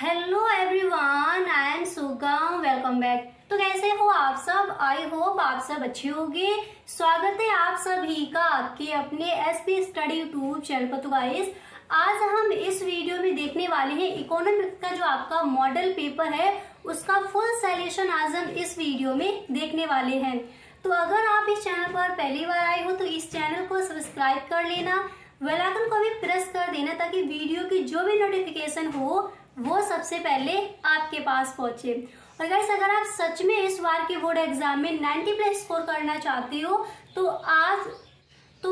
Hello everyone, I am सुगम। Welcome back. तो कैसे हो आप सब? आई होप आप सब अच्छे होंगे। स्वागत है आप सभी का आपके अपने एसपी स्टडी यूट्यूब चैनल पर। तो गाइस, आज हम इस वीडियो में देखने वाले हैं इकोनॉमिक्स का जो आपका मॉडल पेपर है उसका फुल सॉल्यूशन आज हम इस वीडियो में देखने वाले हैं। तो अगर आप इस चैनल पर पहली बार आए हो तो इस चैनल को सब्सक्राइब कर लेना, बेल आइकन को भी प्रेस कर देना ताकि वीडियो की जो भी नोटिफिकेशन हो वो सबसे पहले आपके पास पहुंचे। और गाइस, अगर आप सच में इस बार के बोर्ड एग्जाम में 90 प्लस स्कोर करना चाहते हो तो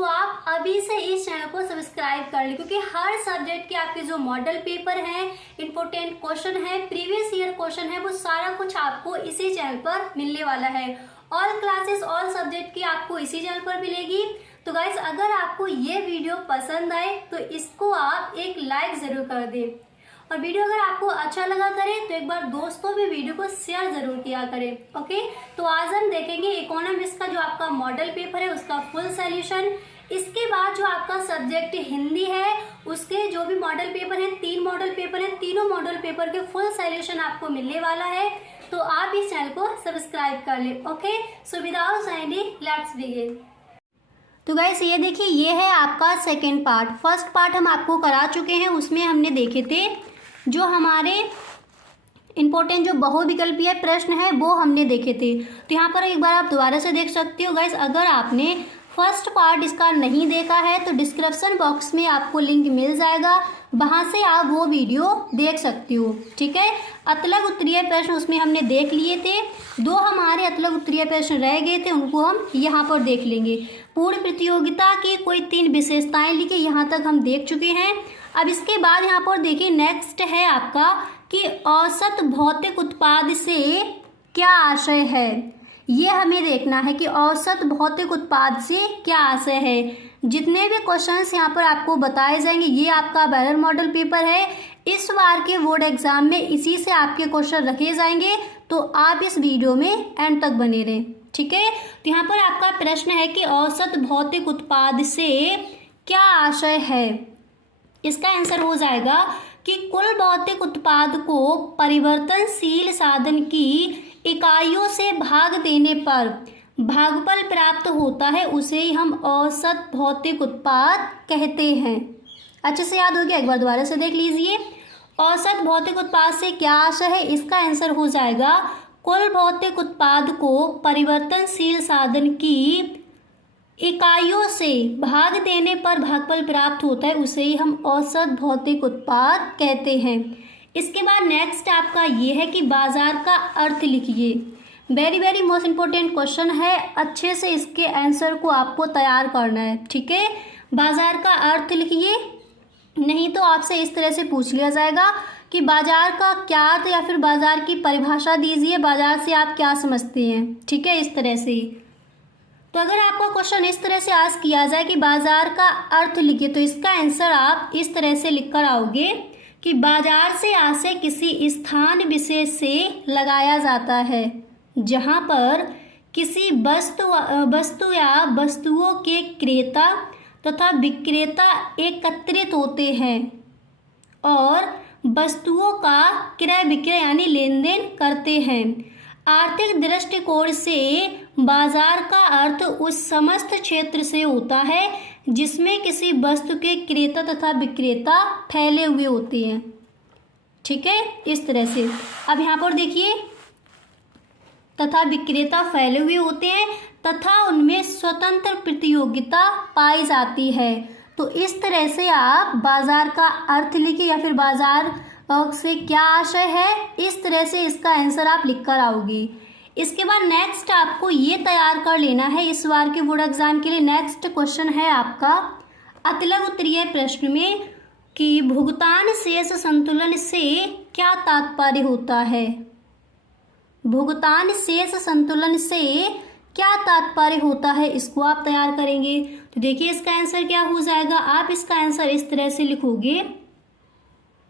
आप अभी से इस चैनल को सब्सक्राइब कर ले, क्योंकि हर सब्जेक्ट के आपके जो मॉडल पेपर हैं, इंपोर्टेंट क्वेश्चन है, प्रीवियस ईयर क्वेश्चन है, वो सारा कुछ आपको इसी चैनल पर मिलने वाला है। ऑल क्लासेस ऑल सब्जेक्ट की आपको इसी चैनल पर मिलेगी। तो गाइस, अगर आपको ये वीडियो पसंद आए तो इसको आप एक लाइक जरूर कर दें, और वीडियो अगर आपको अच्छा लगा करे तो एक बार दोस्तों भी वीडियो को शेयर जरूर किया करें। ओके, तो आज हम देखेंगे इकोनॉमिक्स का जो आपका मॉडल पेपर है उसका फुल सॉल्यूशन। इसके बाद जो आपका सब्जेक्ट हिंदी है उसके जो भी मॉडल पेपर है, 3 मॉडल पेपर है, तीनों मॉडल पेपर के फुल सॉल्यूशन आपको मिलने वाला है। तो आप इस चैनल को सब्सक्राइब कर ले। Okay, so without any let's begin. तो गाइस, ये देखिए, ये है आपका सेकेंड पार्ट। फर्स्ट पार्ट हम आपको करा चुके हैं, उसमें हमने देखे थे जो हमारे इंपॉर्टेंट जो बहुविकल्पीय प्रश्न है वो हमने देखे थे। तो यहाँ पर एक बार आप दोबारा से देख सकते हो। गाइस, अगर आपने फर्स्ट पार्ट इसका नहीं देखा है तो डिस्क्रिप्शन बॉक्स में आपको लिंक मिल जाएगा, वहां से आप वो वीडियो देख सकते हो। ठीक है, अतलग उत्तरीय प्रश्न उसमें हमने देख लिए थे। 2 हमारे अतलग उत्तरीय प्रश्न रह गए थे, उनको हम यहाँ पर देख लेंगे। पूर्ण प्रतियोगिता की कोई 3 विशेषताएं लिखी, यहाँ तक हम देख चुके हैं। अब इसके बाद यहाँ पर देखिए, नेक्स्ट है आपका कि औसत भौतिक उत्पाद से क्या आशय है। ये हमें देखना है कि औसत भौतिक उत्पाद से क्या आशय है। जितने भी क्वेश्चंस यहाँ पर आपको बताए जाएंगे, ये आपका बैरर मॉडल पेपर है। इस बार के बोर्ड एग्जाम में इसी से आपके क्वेश्चन रखे जाएंगे, तो आप इस वीडियो में एंड तक बने रहें। ठीक है, तो यहाँ पर आपका प्रश्न है कि औसत भौतिक उत्पाद से क्या आशय है। इसका आंसर हो जाएगा कि कुल भौतिक उत्पाद को परिवर्तनशील साधन की इकाइयों से भाग देने पर भागफल प्राप्त होता है, उसे ही हम औसत भौतिक उत्पाद कहते हैं। अच्छे से याद हो गया? एक बार दोबारा से देख लीजिए। औसत भौतिक उत्पाद से क्या आशय है, इसका आंसर हो जाएगा कुल भौतिक उत्पाद को परिवर्तनशील साधन की इकाइयों से भाग देने पर भागफल प्राप्त होता है, उसे ही हम औसत भौतिक उत्पाद कहते हैं। इसके बाद नेक्स्ट आपका ये है कि बाजार का अर्थ लिखिए। Very very most important question है, अच्छे से इसके आंसर को आपको तैयार करना है। ठीक है, बाजार का अर्थ लिखिए, नहीं तो आपसे इस तरह से पूछ लिया जाएगा कि बाजार का क्या अर्थ, या फिर बाजार की परिभाषा दीजिए, बाजार से आप क्या समझते हैं। ठीक है, इस तरह से। तो अगर आपका क्वेश्चन इस तरह से आस्क किया जाए कि बाजार का अर्थ लिखिए, तो इसका आंसर आप इस तरह से लिख कर आओगे कि बाजार से आशय किसी स्थान विशेष से लगाया जाता है जहां पर किसी वस्तु या वस्तुओं के क्रेता तथा विक्रेता एकत्रित होते हैं और वस्तुओं का क्रय विक्रय यानी लेन देन करते हैं। आर्थिक दृष्टिकोण से बाजार का अर्थ उस समस्त क्षेत्र से होता है जिसमें किसी वस्तु के क्रेता तथा विक्रेता फैले हुए होते हैं। ठीक है, इस तरह से। अब यहाँ पर देखिए, तथा विक्रेता फैले हुए होते हैं तथा उनमें स्वतंत्र प्रतियोगिता पाई जाती है। तो इस तरह से आप बाजार का अर्थ लिखिए, या फिर बाजार से क्या आशय है, इस तरह से इसका आंसर आप लिख कर आओगे। इसके बाद नेक्स्ट आपको ये तैयार कर लेना है इस बार के बोर्ड एग्जाम के लिए। नेक्स्ट क्वेश्चन है आपका अतलग उत्तरीय प्रश्न में कि भुगतान शेष संतुलन से क्या तात्पर्य होता है। भुगतान शेष संतुलन से क्या तात्पर्य होता है, इसको आप तैयार करेंगे। तो देखिए, इसका आंसर क्या हो जाएगा। आप इसका आंसर इस तरह से लिखोगे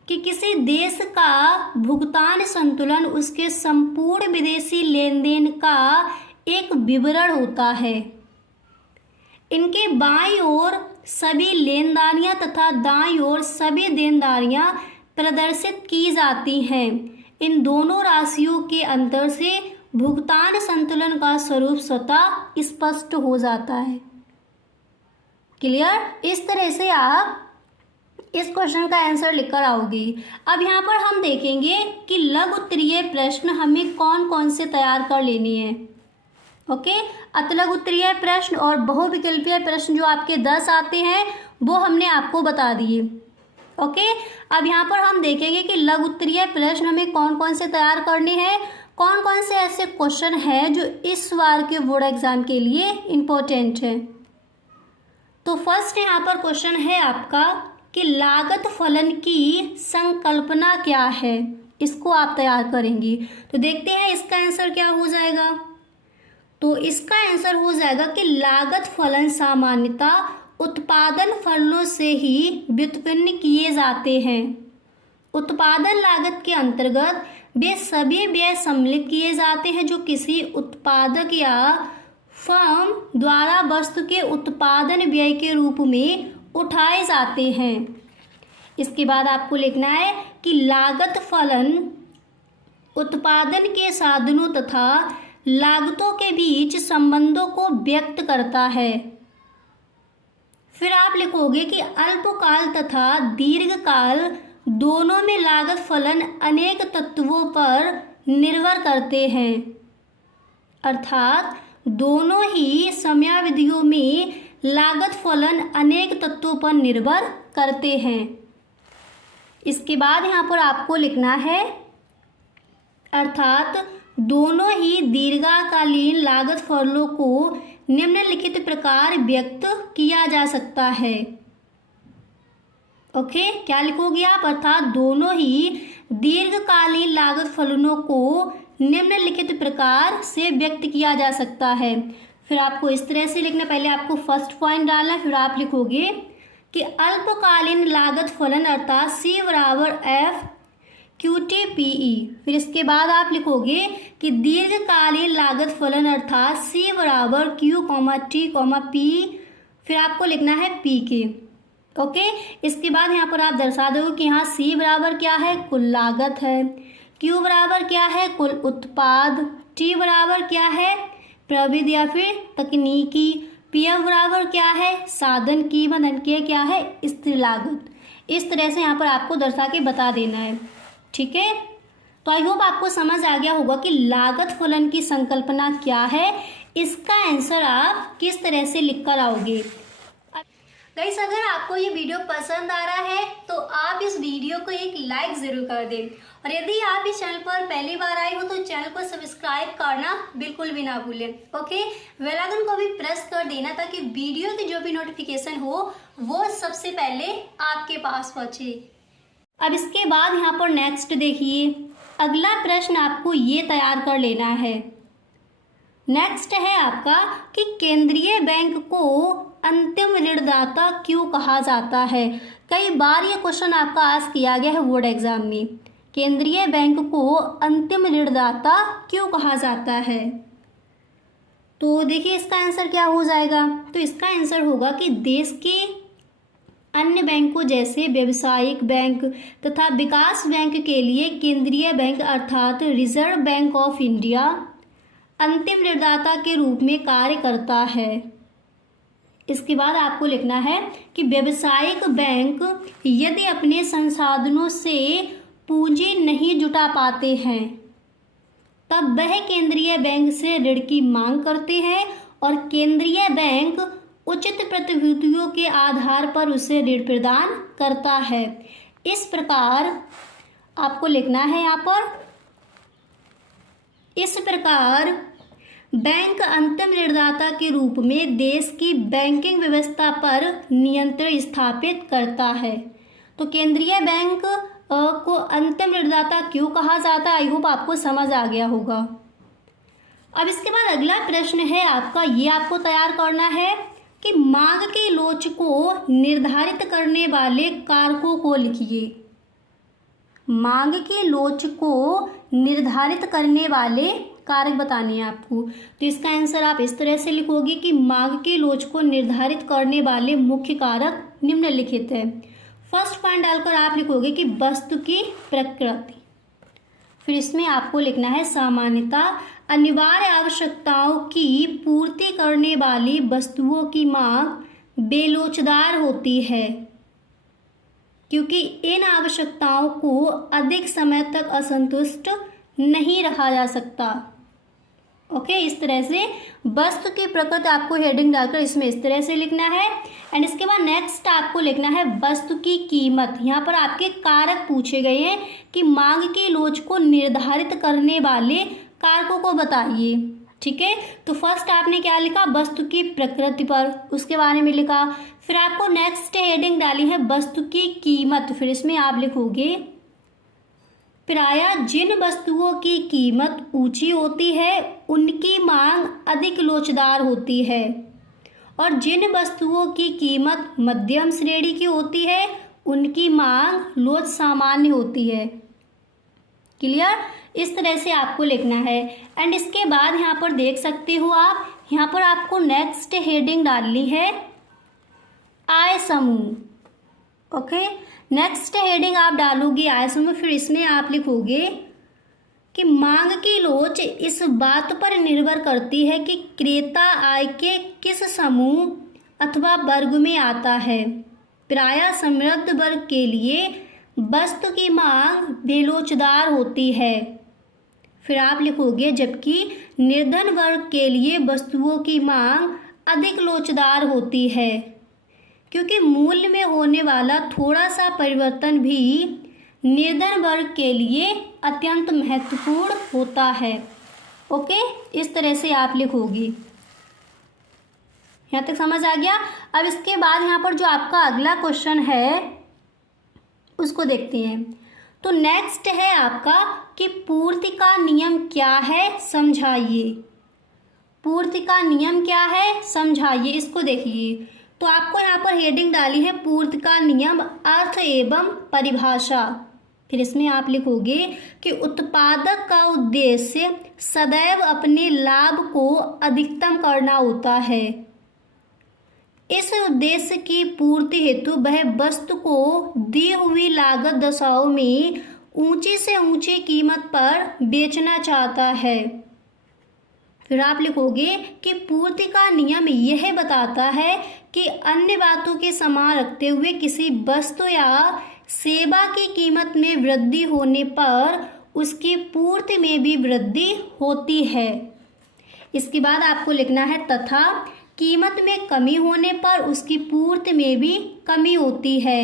कि किसी देश का भुगतान संतुलन उसके संपूर्ण विदेशी लेन देन का एक विवरण होता है। इनके बाईं ओर सभी लेनदारियां तथा दाईं ओर सभी देनदारियां प्रदर्शित की जाती हैं। इन दोनों राशियों के अंतर से भुगतान संतुलन का स्वरूप स्वतः स्पष्ट हो जाता है। क्लियर? इस तरह से आप इस क्वेश्चन का आंसर लिखकर आओगे। अब यहाँ पर हम देखेंगे कि लघु उत्तरीय प्रश्न हमें कौन कौन से तैयार कर लेनी है। ओके, अतलघु उत्तरीय प्रश्न और बहुविकल्पीय प्रश्न जो आपके 10 आते हैं वो हमने आपको बता दिए। ओके, अब यहाँ पर हम देखेंगे कि लघु उत्तरीय प्रश्न हमें कौन कौन से तैयार करने हैं, कौन कौन से ऐसे क्वेश्चन हैं जो इस बार के बोर्ड एग्जाम के लिए इम्पोर्टेंट है। तो फर्स्ट यहाँ पर क्वेश्चन है आपका कि लागत फलन की संकल्पना क्या है, इसको आप तैयार करेंगे। तो देखते हैं इसका आंसर क्या हो जाएगा। तो इसका आंसर हो जाएगा कि लागत फलन सामान्यतः उत्पादन फलनों से ही व्युत्पन्न किए जाते हैं। उत्पादन लागत के अंतर्गत वे सभी व्यय सम्मिलित किए जाते हैं जो किसी उत्पादक या फर्म द्वारा वस्तु के उत्पादन व्यय के रूप में उठाए जाते हैं। इसके बाद आपको लिखना है कि लागत फलन उत्पादन के साधनों तथा लागतों के बीच संबंधों को व्यक्त करता है। फिर आप लिखोगे कि अल्पकाल तथा दीर्घकाल दोनों में लागत फलन अनेक तत्वों पर निर्भर करते हैं, अर्थात दोनों ही समयावधियों में लागत फलन अनेक तत्वों पर निर्भर करते हैं। इसके बाद यहाँ पर आपको लिखना है अर्थात दोनों ही दीर्घकालीन लागत फलनों को निम्नलिखित प्रकार व्यक्त किया जा सकता है। ओके, क्या लिखोगे आप? अर्थात दोनों ही दीर्घकालीन लागत फलनों को निम्नलिखित प्रकार से व्यक्त किया जा सकता है। फिर आपको इस तरह से लिखना, पहले आपको फर्स्ट पॉइंट डालना, फिर आप लिखोगे कि अल्पकालीन लागत फलन अर्थात C बराबर F QTPE। फिर इसके बाद आप लिखोगे कि दीर्घकालीन लागत फलन अर्थात C बराबर Q T P, फिर आपको लिखना है PK। ओके, इसके बाद यहाँ पर आप दर्शा दो कि यहाँ C बराबर क्या है? कुल लागत है। Q बराबर क्या है? कुल उत्पाद। T बराबर क्या है? प्रविधि या फिर तकनीकी। PF बराबर क्या है? साधन की। के क्या है? स्थिर लागत। इस तरह से यहाँ पर आपको दर्शा के बता देना है। ठीक है, तो आई होप आपको समझ आ गया होगा कि लागत फलन की संकल्पना क्या है। इसका आंसर आप किस तरह से लिख कर आओगे। गाइस, अगर आपको ये वीडियो पसंद आ रहा है तो आप इस वीडियो को एक लाइक जरूर कर दें, और यदि आप इस चैनल पर पहली बार आए हो तो चैनल को सब्सक्राइब करना बिल्कुल भी ना भूलें। ओके, बेल आइकन को भी प्रेस कर देना ताकि वीडियो की जो भी नोटिफिकेशन हो वो सबसे पहले आपके पास पहुंचे। अब इसके बाद यहाँ पर नेक्स्ट देखिए, अगला प्रश्न आपको ये तैयार कर लेना है। नेक्स्ट है आपका कि केंद्रीय बैंक को अंतिम ऋणदाता क्यों कहा जाता है। कई बार ये क्वेश्चन आपका आस्क किया गया है बोर्ड एग्जाम में। केंद्रीय बैंक को अंतिम ऋणदाता क्यों कहा जाता है। तो देखिए इसका आंसर क्या हो जाएगा। तो इसका आंसर होगा कि देश के अन्य बैंकों जैसे व्यावसायिक बैंक तथा विकास बैंक के लिए केंद्रीय बैंक अर्थात रिजर्व बैंक ऑफ इंडिया अंतिम ऋणदाता के रूप में कार्य करता है। इसके बाद आपको लिखना है कि व्यावसायिक बैंक यदि अपने संसाधनों से पूंजी नहीं जुटा पाते हैं तब वह केंद्रीय बैंक से ऋण की मांग करते हैं और केंद्रीय बैंक उचित प्रतिभूतियों के आधार पर उसे ऋण प्रदान करता है। इस प्रकार आपको लिखना है यहाँ पर, इस प्रकार बैंक अंतिम ऋणदाता के रूप में देश की बैंकिंग व्यवस्था पर नियंत्रण स्थापित करता है। तो केंद्रीय बैंक को अंतिम ऋणदाता क्यों कहा जाता है, आई होप आपको समझ आ गया होगा। अब इसके बाद अगला प्रश्न है आपका, ये आपको तैयार करना है कि मांग की लोच को निर्धारित करने वाले कारकों को लिखिए। मांग की लोच को निर्धारित करने वाले कारक बताने हैं आपको। तो इसका आंसर आप इस तरह से लिखोगे कि मांग की लोच को निर्धारित करने वाले मुख्य कारक निम्नलिखित है। फर्स्ट पॉइंट डालकर आप लिखोगे कि वस्तु की प्रकृति। फिर इसमें आपको लिखना है सामान्यतः अनिवार्य आवश्यकताओं की पूर्ति करने वाली वस्तुओं की मांग बेलोचदार होती है, क्योंकि इन आवश्यकताओं को अधिक समय तक असंतुष्ट नहीं रखा जा सकता। ओके, इस तरह से वस्तु की प्रकृति आपको हेडिंग डालकर इसमें इस तरह से लिखना है। एंड इसके बाद नेक्स्ट आपको लिखना है वस्तु की कीमत। यहाँ पर आपके कारक पूछे गए हैं कि मांग की लोच को निर्धारित करने वाले कारकों को बताइए। ठीक है, तो फर्स्ट आपने क्या लिखा, वस्तु की प्रकृति पर उसके बारे में लिखा। फिर आपको नेक्स्ट हेडिंग डाली है वस्तु की कीमत। फिर इसमें आप लिखोगे प्रायः जिन वस्तुओं की कीमत ऊंची होती है उनकी मांग अधिक लोचदार होती है, और जिन वस्तुओं की कीमत मध्यम श्रेणी की होती है उनकी मांग लोच सामान्य होती है। क्लियर, इस तरह से आपको लिखना है। एंड इसके बाद यहाँ पर देख सकते हो आप, यहाँ पर आपको नेक्स्ट हेडिंग डालनी है आय समूह। ओके, नेक्स्ट हेडिंग आप डालोगे आय समूह। फिर इसमें आप लिखोगे कि मांग की लोच इस बात पर निर्भर करती है कि क्रेता आय के किस समूह अथवा वर्ग में आता है। प्रायः समृद्ध वर्ग के लिए वस्तु की मांग बेलोचदार होती है। फिर आप लिखोगे जबकि निर्धन वर्ग के लिए वस्तुओं की मांग अधिक लोचदार होती है, क्योंकि मूल्य में होने वाला थोड़ा सा परिवर्तन भी निर्धन वर्ग के लिए अत्यंत महत्वपूर्ण होता है। ओके, इस तरह से आप लिखोगे। यहाँ तक समझ आ गया। अब इसके बाद यहाँ पर जो आपका अगला क्वेश्चन है उसको देखते हैं। तो नेक्स्ट है आपका कि पूर्ति का नियम क्या है, समझाइए। पूर्ति का नियम क्या है, समझाइए। इसको देखिए, तो आपको यहाँ पर हेडिंग डाली है पूर्ति का नियम अर्थ एवं परिभाषा। फिर इसमें आप लिखोगे कि उत्पादक का उद्देश्य सदैव अपने लाभ को अधिकतम करना होता है। इस उद्देश्य की पूर्ति हेतु वह वस्तु को दी हुई लागत दशाओं में ऊंची से ऊंची कीमत पर बेचना चाहता है। फिर आप लिखोगे कि पूर्ति का नियम यह बताता है कि अन्य बातों के समान रखते हुए किसी वस्तु या सेवा की कीमत में वृद्धि होने पर उसकी पूर्ति में भी वृद्धि होती है। इसके बाद आपको लिखना है तथा कीमत में कमी होने पर उसकी पूर्ति में भी कमी होती है।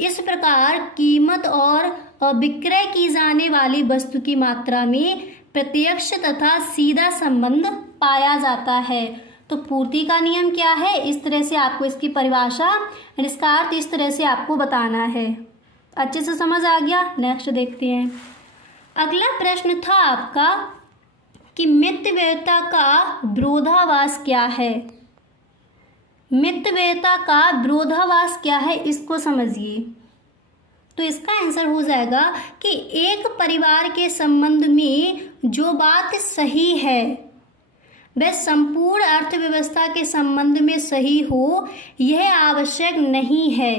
इस प्रकार कीमत और विक्रय की जाने वाली वस्तु की मात्रा में प्रत्यक्ष तथा सीधा संबंध पाया जाता है। तो पूर्ति का नियम क्या है, इस तरह से आपको इसकी परिभाषा, इसका अर्थ इस तरह से आपको बताना है। अच्छे से समझ आ गया। नेक्स्ट देखते हैं। अगला प्रश्न था आपका कि मितव्ययिता का विरोधाभास क्या है। मितव्ययिता का विरोधाभास क्या है, इसको समझिए। तो इसका आंसर हो जाएगा कि एक परिवार के संबंध में जो बात सही है वह संपूर्ण अर्थव्यवस्था के संबंध में सही हो, यह आवश्यक नहीं है।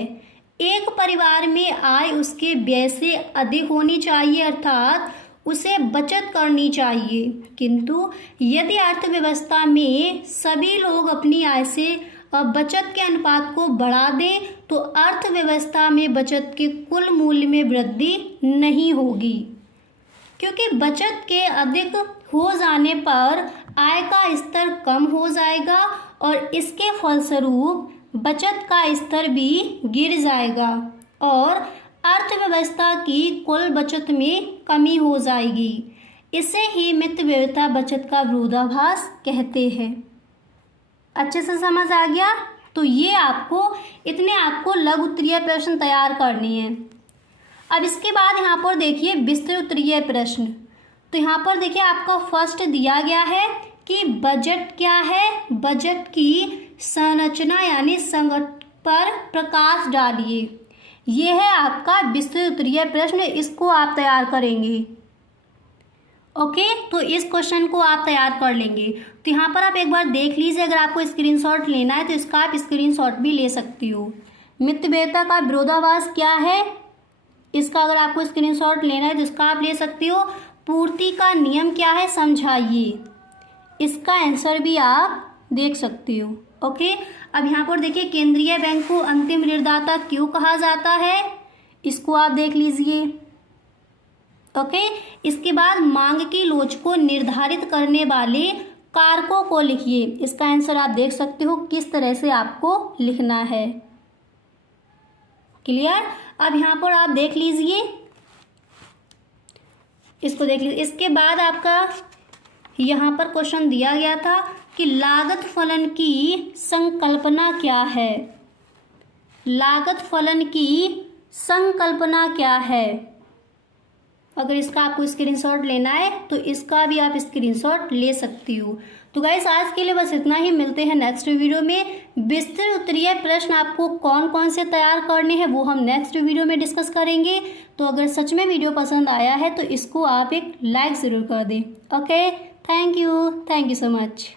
एक परिवार में आय उसके व्यय से अधिक होनी चाहिए, अर्थात उसे बचत करनी चाहिए। किंतु यदि अर्थव्यवस्था में सभी लोग अपनी आय से बचत के अनुपात को बढ़ा दें तो अर्थव्यवस्था में बचत के कुल मूल्य में वृद्धि नहीं होगी, क्योंकि बचत के अधिक हो जाने पर आय का स्तर कम हो जाएगा और इसके फलस्वरूप बचत का स्तर भी गिर जाएगा और अर्थव्यवस्था की कुल बचत में कमी हो जाएगी। इसे ही मितव्ययिता बचत का विरोधाभास कहते हैं। अच्छे से समझ आ गया। तो ये आपको लघु उत्तरीय प्रश्न तैयार करने हैं। अब इसके बाद यहाँ पर देखिए विस्तृत उत्तरीय प्रश्न। तो यहाँ पर देखिए आपका फर्स्ट दिया गया है कि बजट क्या है, बजट की संरचना यानी संगठन पर प्रकाश डालिए। यह है आपका विस्तृत उत्तरीय प्रश्न, इसको आप तैयार करेंगे। ओके, तो इस क्वेश्चन को आप तैयार कर लेंगे। तो यहाँ पर आप एक बार देख लीजिए, अगर आपको स्क्रीनशॉट लेना है तो इसका आप स्क्रीनशॉट भी ले सकती हो। मितव्ययिता का विरोधाभास क्या है, इसका अगर आपको स्क्रीनशॉट लेना है तो इसका आप ले सकते हो। पूर्ति का नियम क्या है, समझाइए, इसका आंसर भी आप देख सकते हो। ओके, अब यहाँ पर देखिए केंद्रीय बैंक को अंतिम ऋणदाता क्यों कहा जाता है, इसको आप देख लीजिए। ओके, इसके बाद मांग की लोच को निर्धारित करने वाले कारकों को लिखिए, इसका आंसर आप देख सकते हो किस तरह से आपको लिखना है। क्लियर। अब यहाँ पर आप देख लीजिए, इसको देख लीजिए। इसके बाद आपका यहाँ पर क्वेश्चन दिया गया था कि लागत फलन की संकल्पना क्या है, लागत फलन की संकल्पना क्या है। अगर इसका आपको स्क्रीनशॉट लेना है तो इसका भी आप स्क्रीनशॉट ले सकती हो। तो गाइस आज के लिए बस इतना ही, मिलते हैं नेक्स्ट वीडियो में। विस्तृत उत्तरीय प्रश्न आपको कौन कौन से तैयार करने हैं वो हम नेक्स्ट वीडियो में डिस्कस करेंगे। तो अगर सच में वीडियो पसंद आया है तो इसको आप एक लाइक ज़रूर कर दें। Okay, thank you so much.